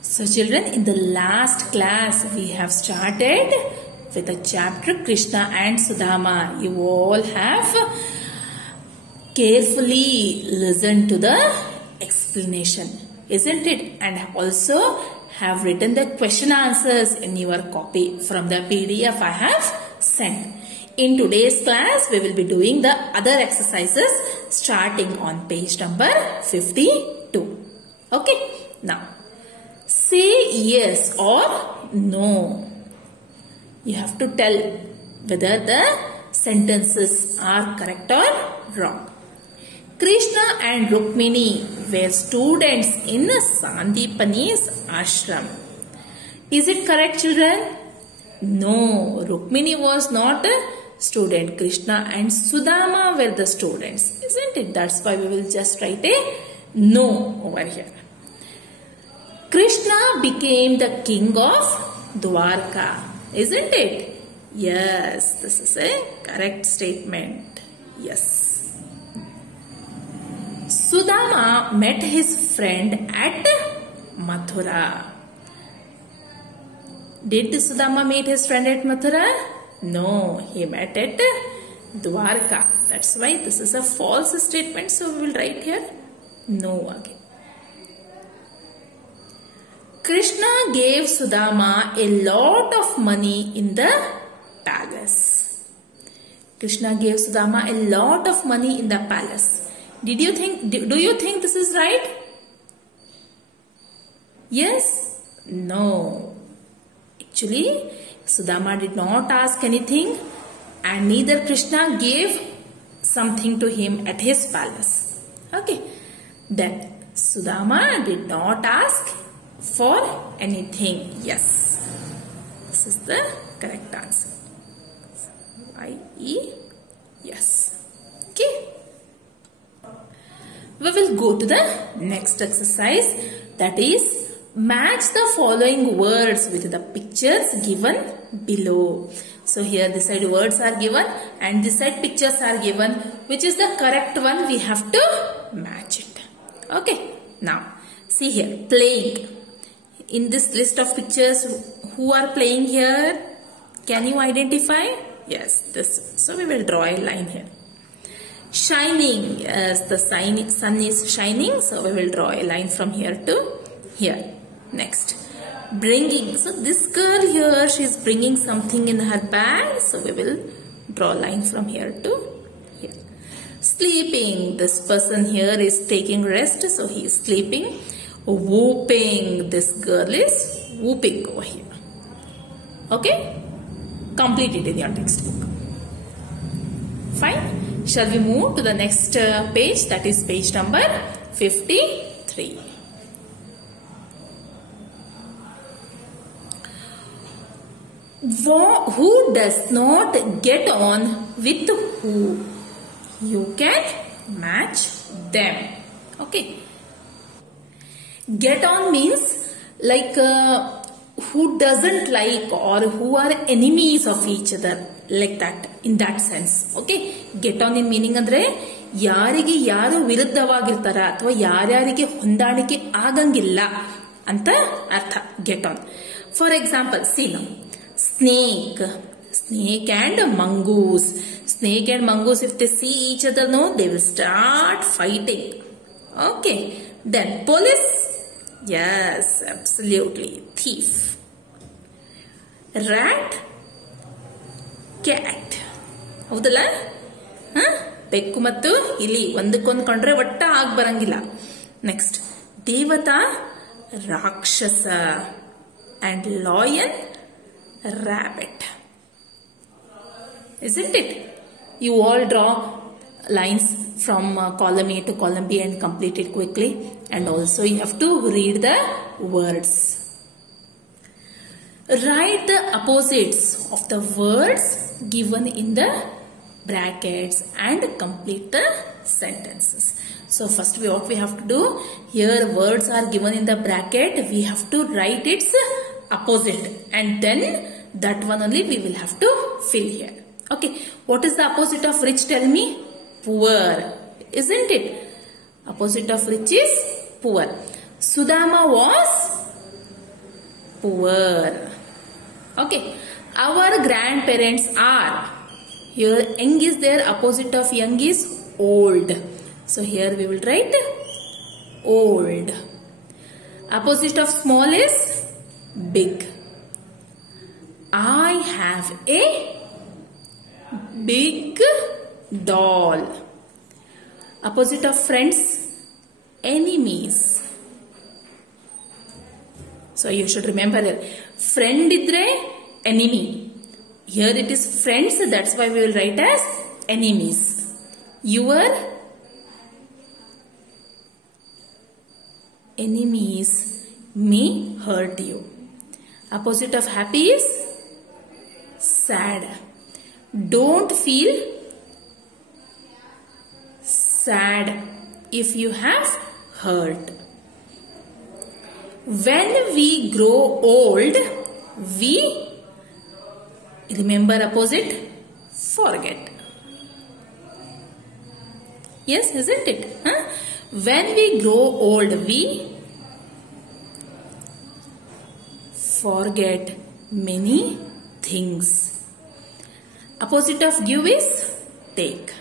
So children, in the last class we have started with the chapter Krishna and Sudama. You all have carefully listened to the explanation, isn't it? And also have written the question answers in your copy from the PDF I have sent. In today's class, we will be doing the other exercises starting on page number 52. Okay, now say yes or no. You have to tell whether the sentences are correct or wrong. Krishna and Rukmini were students in Sandipani's ashram. Is it correct, children? No, Rukmini was not a student. Krishna and Sudama were the students, isn't it? That's why we will just write a no over here. Krishna became the king of Dwarka, isn't it? Yes, this is a correct statement. Yes. Sudama met his friend at Mathura. Did Sudama meet his friend at Mathura? No, he met at Dwarka. That's why this is a false statement. So we will write here no again. Krishna gave Sudama a lot of money in the palace. Krishna gave Sudama a lot of money in the palace. Do you think this is right? Yes? No. Actually, Sudama did not ask anything and neither Krishna gave something to him at his palace. Okay. Then Sudama did not ask for anything. Yes. This is the correct answer. I-E. Yes. Okay. We will go to the next exercise, that is match the following words with the pictures given below. So here this side words are given and this side pictures are given. Which is the correct one? We have to match it. Okay. Now see here, playing. In this list of pictures, who are playing here? Can you identify? Yes, this. So we will draw a line here. Shining, as the sun is shining, so we will draw a line from here to here. Next, bringing. So this girl here, she is bringing something in her bag, so we will draw a line from here to here. Sleeping, this person here is taking rest, so he is sleeping. Whooping, this girl is whooping over here. Okay, complete it in your textbook. Fine. Shall we move to the next page, that is page number 53. Who does not get on with who? You can match them. Okay. Get on means like who doesn't like or who are enemies of each other, like that, in that sense. Okay, get on in meaning andre ಯಾರಿಗೆ ಯಾರು ವಿರುದ್ಧವಾಗಿರ್ತಾರ ಅಥವಾ ಯಾರ್ಯಾರಿಗೆ ಹೊಂದಾಣಿಕೆ ಆಗಂಗಿಲ್ಲ ಅಂತ ಅರ್ಥ get on. For example, see now, snake and mongoose. Snake and mongoose, if they see each other, no, they will start fighting. Okay, then police. Yes, absolutely. Thief. Rat, cat. ಹೌದಲ್ಲ? ಬೆಕ್ಕು ಮತ್ತು ಇಲಿ ಒಂದಕ್ಕೊಂದು ಕೊಂಡ್ರೆ ಒಟ್ಟ ಆಗ್ ಬರಂಗಿಲ್ಲ. ನೆಕ್ಸ್ಟ್, ದೇವತಾ ರಾಕ್ಷಸ and lion, rabbit. Isn't it? You all draw lines from column A to column B and complete it quickly, and also you have to read the words. Write the opposites of the words given in the brackets and complete the sentences. So first what we have to do, here words are given in the bracket, we have to write its opposite and then that one only we will have to fill here. Okay, what is the opposite of rich? Tell me. Poor, isn't it? Opposite of rich is poor. Sudama was poor. Okay. Our grandparents are. Here young is there. Opposite of young is old. So here we will write old. Opposite of small is big. I have a big doll. Opposite of friends, enemies. So you should remember here. Friend idre enemy. Here it is friends, that's why we will write as enemies. Your enemies may hurt you. Opposite of happy is sad. Don't feel sad if you have hurt. When we grow old, we remember opposite, forget. Yes, isn't it? Huh? When we grow old, we forget many things. Opposite of give is take.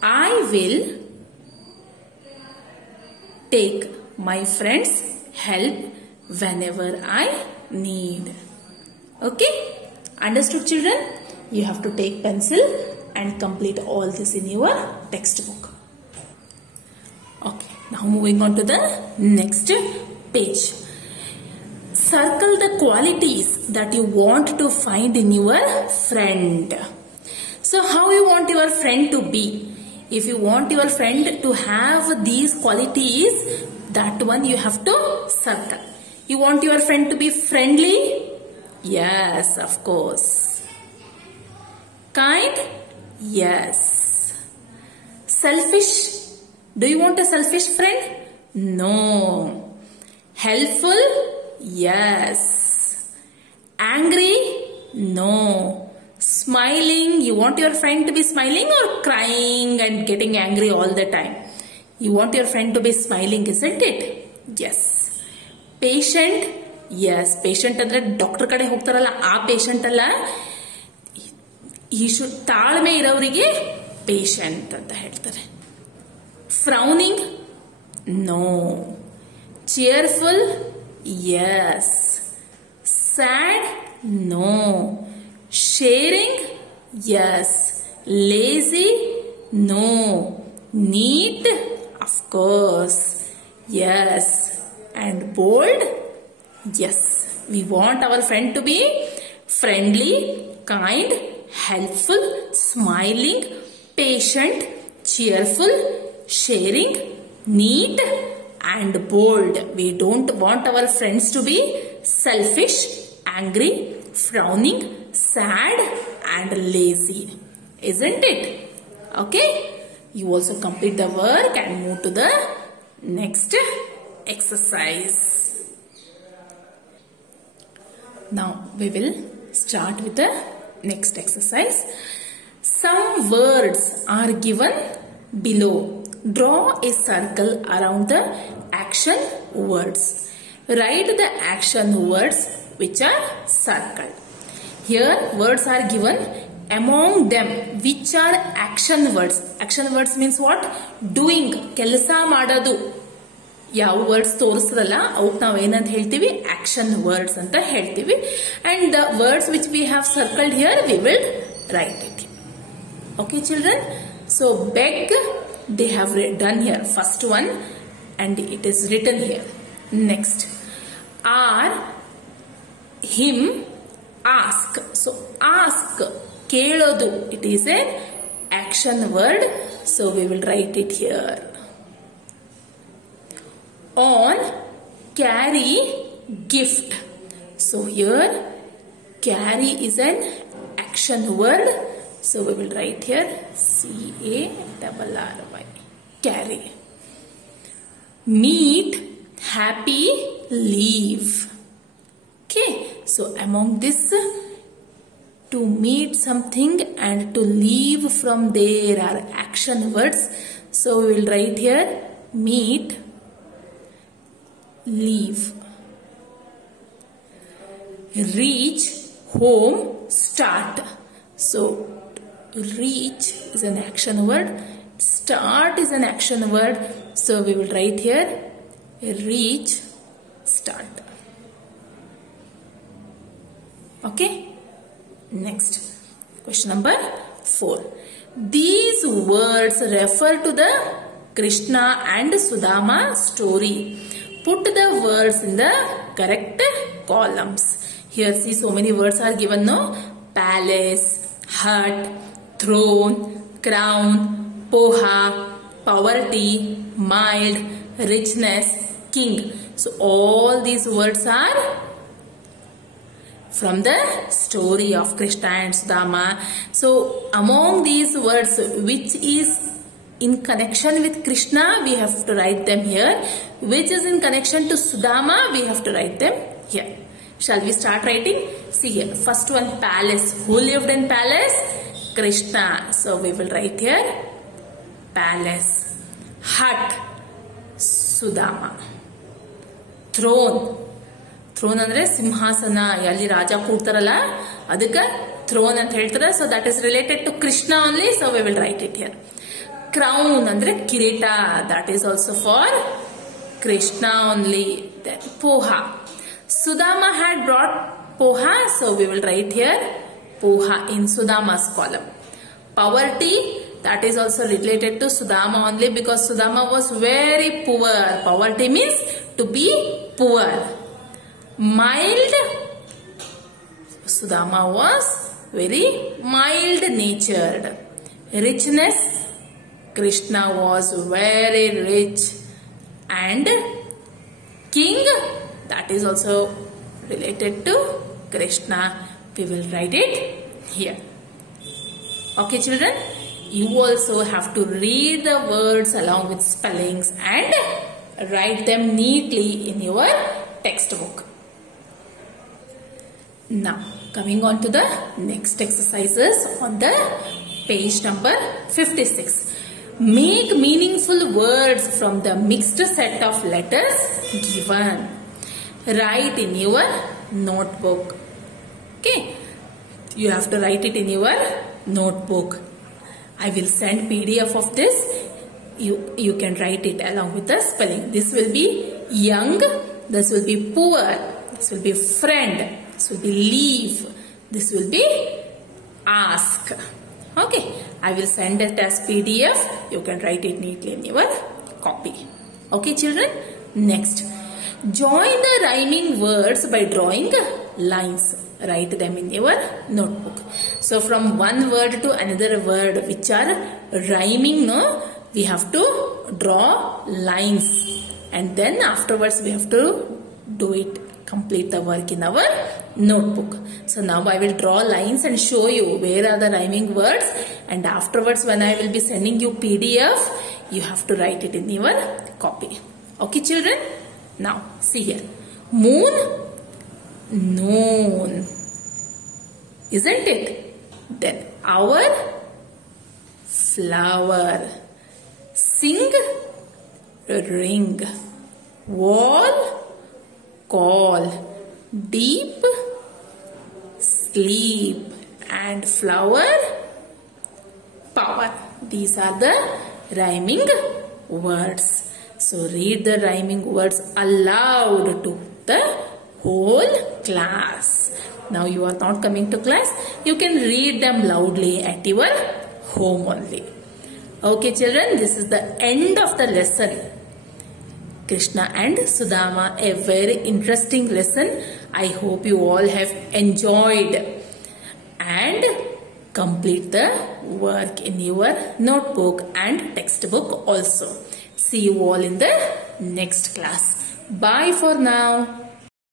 I will take my friend's help whenever I need. Okay? Understood, children? You have to take pencil and complete all this in your textbook. Okay. Now moving on to the next page. Circle the qualities that you want to find in your friend. So how you want your friend to be? If you want your friend to have these qualities, that one you have to circle. You want your friend to be friendly? Yes, of course. Kind? Yes. Selfish? Do you want a selfish friend? No. Helpful? Yes. Angry? No. Smiling? You want your friend to be smiling or crying and getting angry all the time? You want your friend to be smiling, isn't it? Yes. Patient? Yes. Patient andre doctor kade hogtaralla aa patient alla. He should ತಾಳ್ಮೆ ಇರೋರಿಗೆ patient ಅಂತ ಹೇಳ್ತಾರೆ. Frowning? No. Cheerful? Yes. Sad? No. Sharing? Yes. Lazy? No. Neat? Of course. Yes. And bold? Yes. We want our friend to be friendly, kind, helpful, smiling, patient, cheerful, sharing, neat and bold. We don't want our friends to be selfish, angry, frowning, sad and lazy. Isn't it? Okay. You also complete the work and move to the next exercise. Now we will start with the next exercise. Some words are given below. Draw a circle around the action words. Write the action words which are circled. Here words are given. Among them which are action words. Action words means what? Doing. ಕೆಲಸ ಮಾಡೋದು. ಯಾವ words ತೋರಿಸ್ತದಲ್ಲ ಅವಕ್ಕೆ ನಾವು ಏನಂತ ಹೇಳ್ತೀವಿ? Action words ಅಂತ ಹೇಳ್ತೀವಿ. And the words which we have circled here, we will write it. Okay, children? So beg, they have done here. First one, and it is written here. Next, are, him, ask. So ask, ಕೇಳೋದು. It is an action word. So we will write it here. On, carry, gift. So here carry is an action word. So we will write here C-A-R-R-Y. Carry. Meet, happy, leave. Okay. So among this, to meet something and to leave from there are action words. So we will write here meet, leave. reach, home, start. So reach is an action word, start is an action word. So we will write here reach, start. Okay. Next, question number 4. These words refer to the Krishna and Sudama story. Put the words in the correct columns. Here see, so many words are given, no? Palace, hut, throne, crown, poha, poverty, mild, richness, king. So all these words are from the story of Krishna and Sudama. So among these words, which is in connection with Krishna, we have to write them here. Which is in connection to Sudama, we have to write them here. Shall we start writing? See here, first one, palace. Who lived in palace? Krishna. So we will write here palace. Hut, Sudama. Throne. Throne ಅಂದ್ರೆ ಸಿಂಹಾಸನ, ಅಲ್ಲಿ ರಾಜ ಕೂಡ್ತಾರಲ್ಲ ಅದಕ್ಕೆ throne ಅಂತ ಹೇಳ್ತಾರೆ. So that is related to Krishna only. So we will write it here. Crown ಅಂದ್ರೆ ಕಿರೀಟ, that is also for Krishna only. Poha, Sudama had brought poha, so we will write here poha in Sudama's column. Poverty, that is also related to Sudama only because Sudama was very poor. Poverty means to be poor. Mild, Sudama was very mild natured. Richness, Krishna was very rich. And king, that is also related to Krishna. We will write it here. Okay children, you also have to read the words along with spellings and write them neatly in your textbook. Now coming on to the next exercises on the page number 56. Make meaningful words from the mixed set of letters given. Write in your notebook. Okay, you have to write it in your notebook. I will send PDF of this. You can write it along with the spelling. This will be young, this will be poor, this will be friend, this will be leave, this will be ask. Okay, I will send it as PDF. You can write it neatly in your copy. Okay children, next, join the rhyming words by drawing lines. Write them in your notebook. So from one word to another word which are rhyming, no, we have to draw lines and then afterwards we have to do it, complete the work in our notebook. So now I will draw lines and show you where are the rhyming words, and afterwards when I will be sending you PDF, you have to write it in your copy. Okay children, now see here, moon, noon, isn't it? Then hour, flower, sing, ring, wall, call, deep, sleep, and flower, power. These are the rhyming words. So read the rhyming words aloud to the whole class. Now you are not coming to class, you can read them loudly at your home only. Okay children, this is the end of the lesson. Krishna and Sudama, a very interesting lesson. I hope you all have enjoyed and complete the work in your notebook and textbook also. See you all in the next class. Bye for now.